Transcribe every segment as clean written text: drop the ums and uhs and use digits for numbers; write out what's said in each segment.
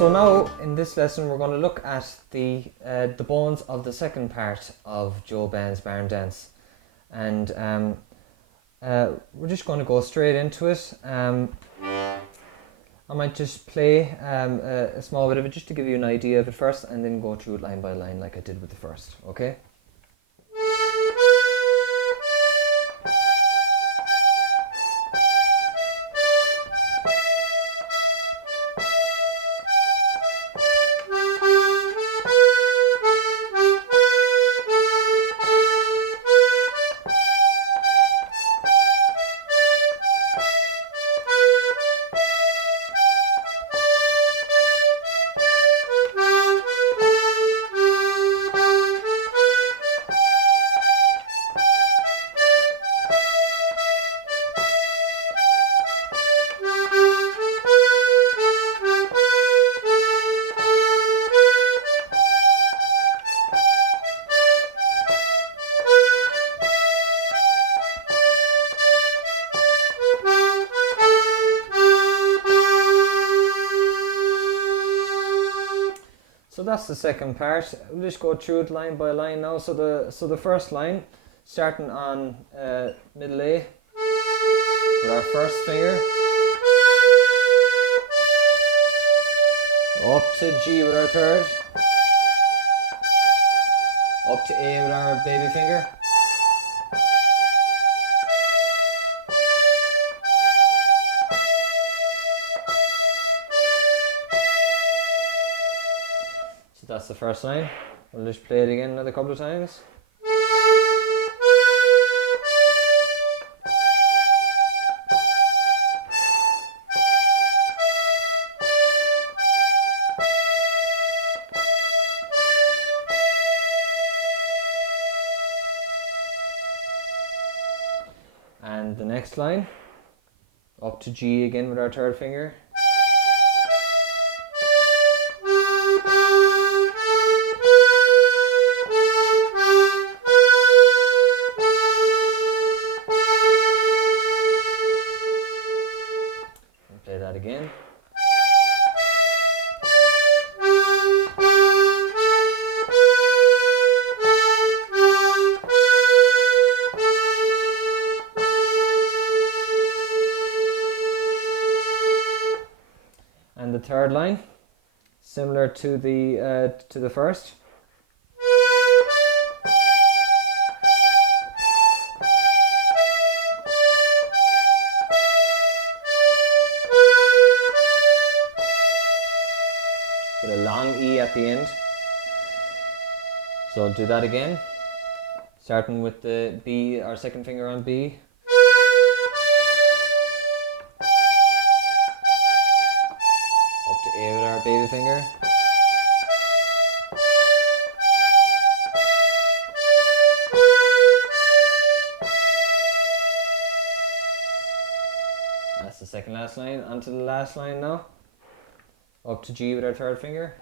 So now in this lesson we're going to look at the bones of the second part of Joe Bane's Barndance, and we're just going to go straight into it. I might just play a small bit of it just to give you an idea of it first, and then go through it line by line like I did with the first. Okay. So that's the second part. We'll just go through it line by line now. So the first line, starting on middle A with our first finger, up to G with our third, up to A with our baby finger, that's the first line. We'll just play it again another couple of times. And the next line, up to G again with our third finger. Play that again. And the third line, similar to the first. With a long E at the end. So do that again, starting with the B, our second finger on B. Up to A with our baby finger. That's the second last line. Onto the last line now. Up to G with our third finger.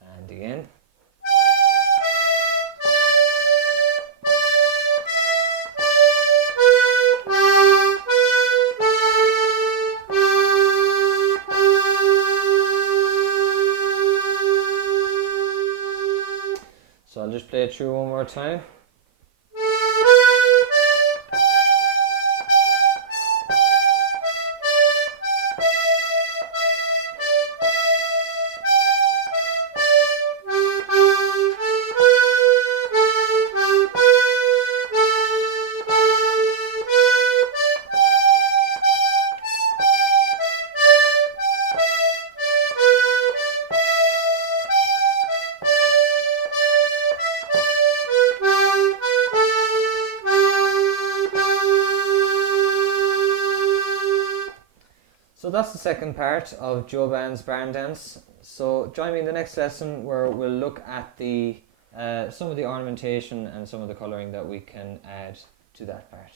And again. So I'll just play it through one more time. So that's the second part of Joe Bane's Barndance. So join me in the next lesson where we'll look at the some of the ornamentation and some of the colouring that we can add to that part.